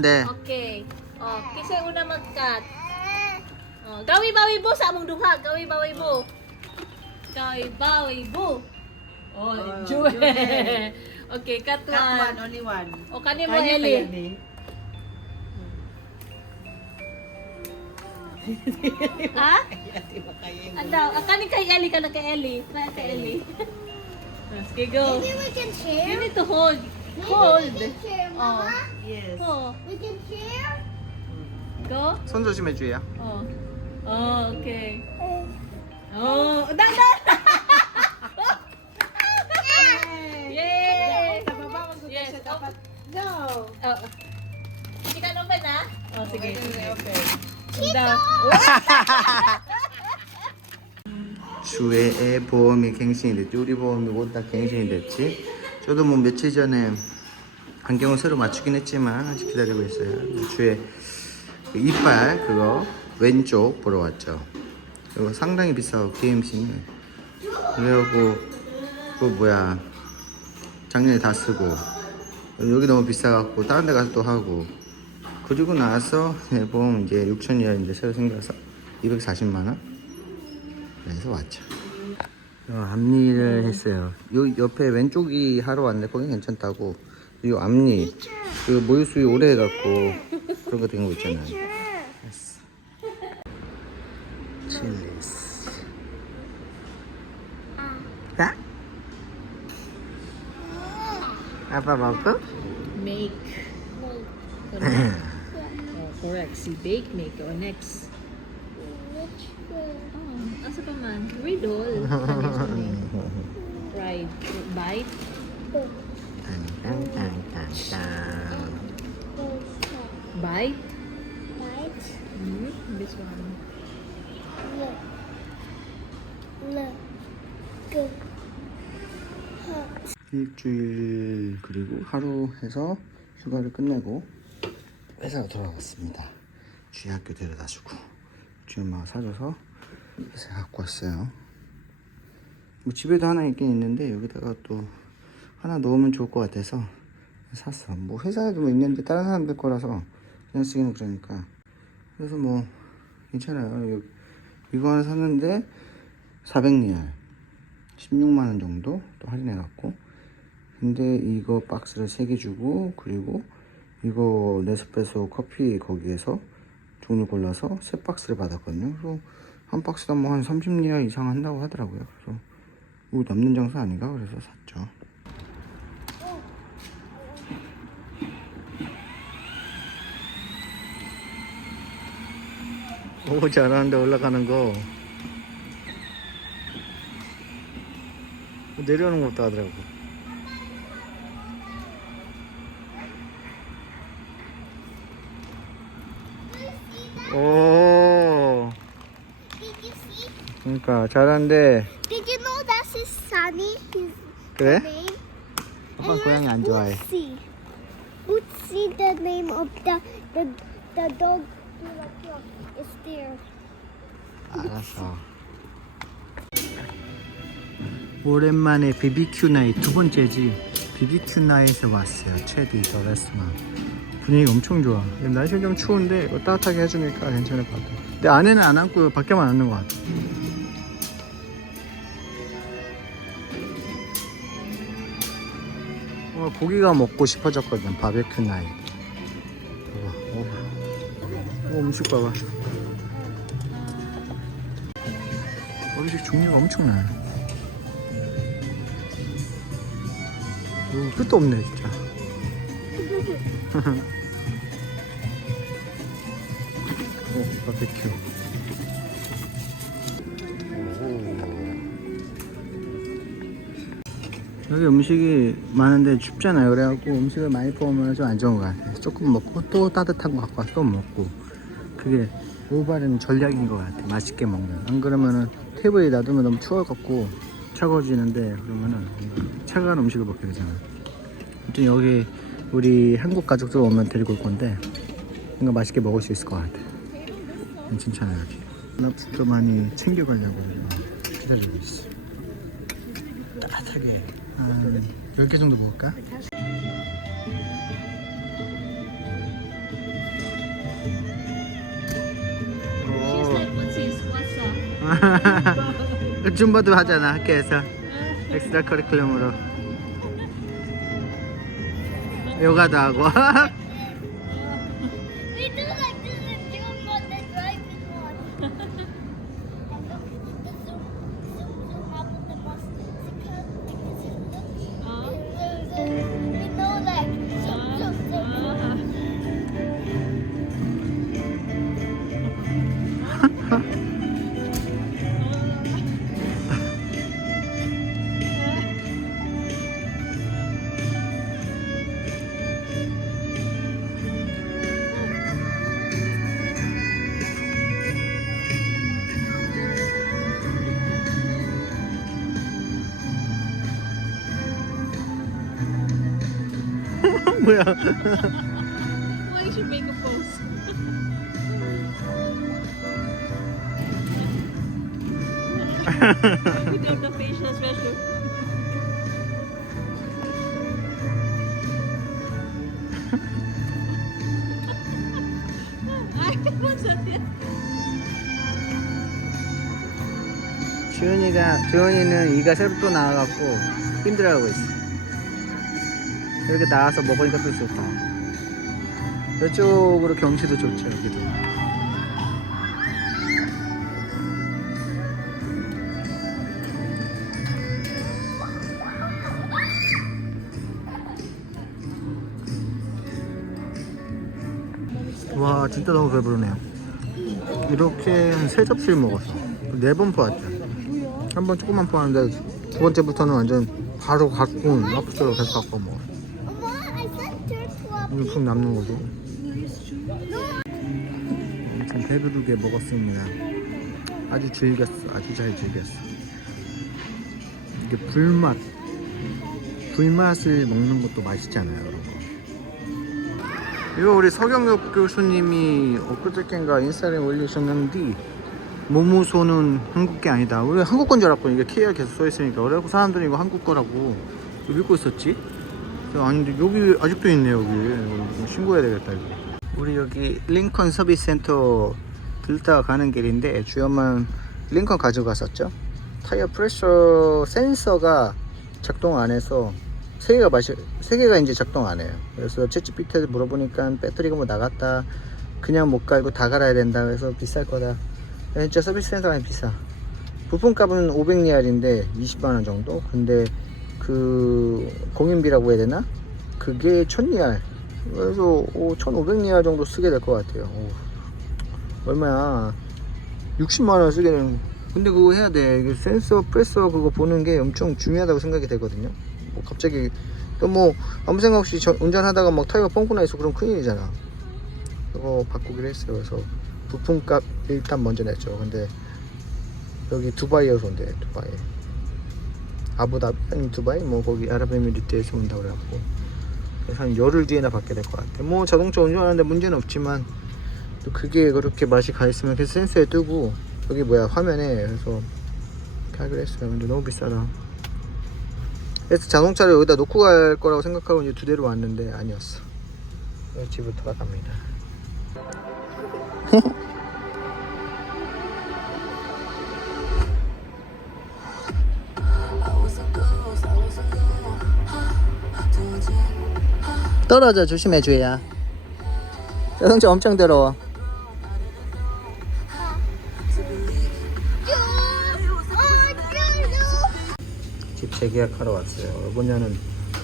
네. Okay. Oh, kisah una magkat. Oh, gawi-bawi bo sa among duha. Gawi-bawi bo. Gawi-bawi bo. Oh, Oh, Jue. Jue. okay, cut Cut one, one. only one. O kani mo Kaya Eli. ni. Ha? Kaya di ba kaya Ano? Ah, kani kay Eli ka na kay Eli. Na kay Eli. Okay, go. Maybe we can You share. need to hold. Mama. Yes. Oh, We can share. go. 손 조심해 주희야. Oh. Oh. Oh, mag Yes, siya dapat. Go. Oh. Hindi ka naman na? Oh, sige. Okay, sige. okay. Daw. 주의 보험이 갱신이 됐지. 우리 보험이 곧다 갱신이 됐지. 저도 뭐 며칠 전에 안경을 새로 맞추긴 했지만 아직 기다리고 있어요. 주의 그 이빨 그거 왼쪽 보러 왔죠. 이거 상당히 비싸고 DMC는 그래갖고 그 뭐야 작년에 다 쓰고 여기 너무 비싸갖고 다른 데 가서 또 하고 그리고 나서 네, 보험 이제 6천이야 이제 새로 생겨서 240만 원 그래서 왔죠. 어, 앞니를 했어요. 요 옆에 왼쪽이 하러 왔는데 거기 괜찮다고. 이 앞니 그 모유수유 오래 해갖고 그런 거 된 거 있잖아요. 했어. 칠리스. 자. 아빠 먹고? Make. Correct. Si bake, make. Next. Oh. Hmm. 일주일 그리고 하루 해서 휴가를 끝내고 회사로 돌아왔습니다. 주희 학교 데려다주고 주희 엄마가 사줘서 회사 갖고 왔어요. 뭐 집에도 하나 있긴 있는데 여기다가 또 하나 넣으면 좋을 것 같아서 샀어. 뭐 회사에도 뭐 있는데 다른 사람들 거라서 그냥 쓰기는 그러니까 그래서 뭐 괜찮아요. 요- 이거 하나 샀는데 400리알 16만 원 정도 또 할인해 갖고 근데 이거 박스를 3개 주고 그리고 이거 네스프레소 커피 거기에서 종류 골라서 세 박스를 받았거든요. 그래서 한 박스당 뭐 한 30리알 이상 한다고 하더라고요. 그래서 이거 남는 장사 아닌가? 그래서 샀죠. 오 잘하는데 올라가는 거. 내려오는 것도 하더라고. 오, Did you see? 그러니까 잘하는데 Did you know that's his Sunny? His 그래? name? 아빠 고양이 안 좋아해. Bootsy. Bootsy, the name of the the the dog is there. 알았어. 오랜만에 BBQ 나잇 두 번째지. BBQ 나잇에 왔어요. 체디 더 레스토랑. 분위기 엄청 좋아. 날씨 좀 추운데 따뜻하게 해주니까 괜찮을 것 같아. 근데 안에는 안 앉고 밖에만 앉는 것 같아. 어, 고기가 먹고 싶어졌거든. 바베큐 나잇. 봐봐. 오, 오, 음식 봐봐. 음식 종류가 엄청나요. 오, 끝도 없네 진짜. 바베큐. 오. 여기 음식이 많은데 춥잖아요. 그래갖고 음식을 많이 퍼오면 좀 안 좋은 것 같아요. 조금 먹고 또 따뜻한 거 갖고 와서 또 먹고. 그게 오바른 전략인 것 같아. 맛있게 먹는. 안 그러면은 테이블에 놔두면 너무 추워갖고 차가워지는데 그러면은 차가운 음식을 먹게 되잖아. 아무튼 여기 우리 한국 가족들 오면 데리고 올 건데 뭔가 맛있게 먹을 수 있을 것 같아. 괜찮잖아 이렇게 하나부터 많이 챙겨가려고 기다리고 있어. 따뜻하게. 한 10개 정도 먹을까? 줌바도 하잖아 학교에서. 엑스트라 커리큘럼으로. 요가도 하고. 뭐야 Why you should make a pose? We the facial. Ay, what's that? 주은이가 주은이는 이가 새로 또 나와갖고 힘들어하고 있어 이렇게 나와서 먹으니까 또 좋다. 이쪽으로 경치도 좋죠 여기도. 와 진짜 너무 배부르네요. 이렇게 한 세 접시를 먹었어. 네 번 포왔죠 한 번 조금만 포왔는데 두 번째부터는 완전 바로 갖고 라프처럼 계속 갖고 said 푹 남는 거죠? 아무튼 배부르게 먹었습니다. 아주 즐겼어. 아주 잘 즐겼어. 이게 불맛. 불맛을 먹는 것도 맛있잖아요 여러분. 이거 우리 서경엽 교수님이 엊그저께인가 인스타에 올리셨는데 모모소는 한국 게 아니다. 우리 한국 건 줄 알았거든 이게 K가 계속 써 있으니까. 그래갖고 사람들이 이거 한국 거라고 믿고 있었지 야, 아닌데 여기 아직도 있네 여기. 신고해야 되겠다 이거. 우리 여기 링컨 서비스 센터 들다가 가는 길인데 주연만 링컨 가져갔었죠? 타이어 프레셔 센서가 작동 안 해서 세 개가 마시 세 개가 이제 작동 안 해요. 그래서 채찌피트에 물어보니까 배터리가 뭐 나갔다 그냥 못 갈고 다 갈아야 된다 그래서 비쌀 거다. 진짜 서비스 센터가 비싸. 부품 값은 500리알인데 20만 원 정도? 근데 그 공인비라고 해야 되나? 그게 1000리알. 그래서 오, 1500리알 정도 쓰게 될 것 같아요. 오, 얼마야? 60만원 쓰게 되는. 근데 그거 해야 돼. 센서 프레서 그거 보는 게 엄청 중요하다고 생각이 되거든요. 뭐 갑자기 또뭐 아무 생각 없이 저- 운전하다가 막 타이어가 뻥꾸 나 있어. 그럼 큰일이잖아. 그거 바꾸기로 했어요. 그래서 부품값 일단 먼저 냈죠. 근데 여기 두바이에서 온대 두바이 아부다비 아니 두바이? 뭐 거기 아랍에미리트에서 온다고 그래갖고. 그래서 한 열흘 뒤에나 받게 될 것 같아. 뭐 자동차 운전하는데 문제는 없지만 또 그게 그렇게 맛이 가 있으면 그 센서에 뜨고 여기 뭐야 화면에. 그래서 가기로 했어요. 근데 너무 비싸다. 그래서 자동차를 여기다 놓고 갈 거라고 생각하고 이제 두 대로 왔는데 아니었어. 집으로 돌아갑니다 떨어져 조심해 주야. 자동차 엄청 더러워. 집 재계약하러 왔어요. 이번 년은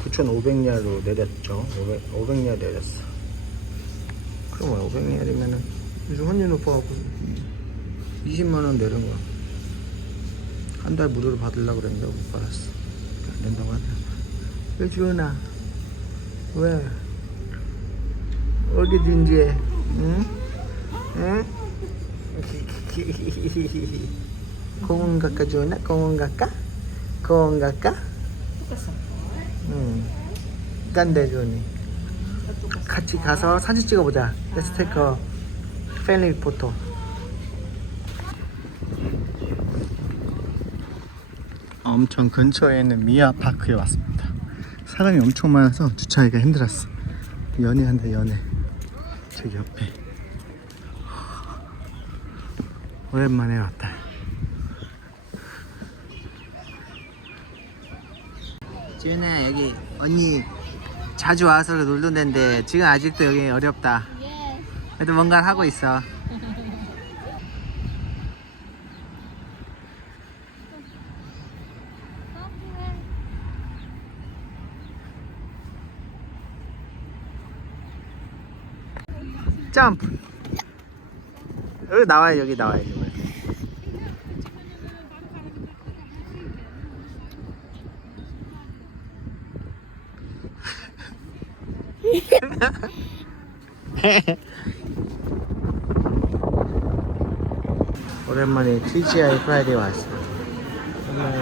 9,500리알로 내렸죠. 500, 500리알 내렸어. 그럼 500리알이면은 요즘 환율 높아갖고 20만원 내린 거야. 한 달 무료로 받으려고 그랬는데 못 받았어. 안 된다고 하더라. 왜 주은아 왜 어디든지 응? 응? 공원 갈까 주은아? 공원 갈까? 공원 갈까? 응 딴데 주은이 같이 가서 사진 찍어보자 Let's take a family photo 엄청 근처에 있는 미아 파크에 왔습니다. 사람이 엄청 많아서 주차하기가 힘들었어. 연애한다 연애. 저기 옆에. 오랜만에 왔다. 지은아 여기 언니 자주 와서 놀던 데인데 지금 아직도 여기 어렵다. 예. 그래도 뭔가를 하고 있어. 점프. 여기 나와요 여기 나와요. 오랜만에 TGI 프라이데이 왔어요. 정말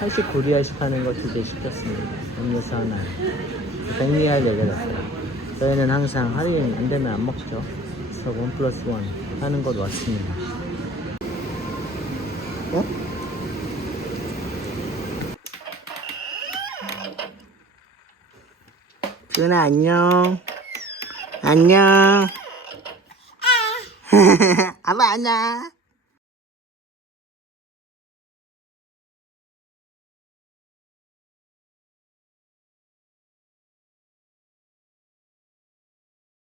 한식 코리아식 하는 거 두 개 시켰습니다. 음료수 하나. 100리알 내려갔어요. 저희는 항상 할인 안 되면 안 먹죠. 그래서 원 플러스 원 하는 곳 왔습니다. 어? 준아 안녕. 안녕. 아빠 안녕.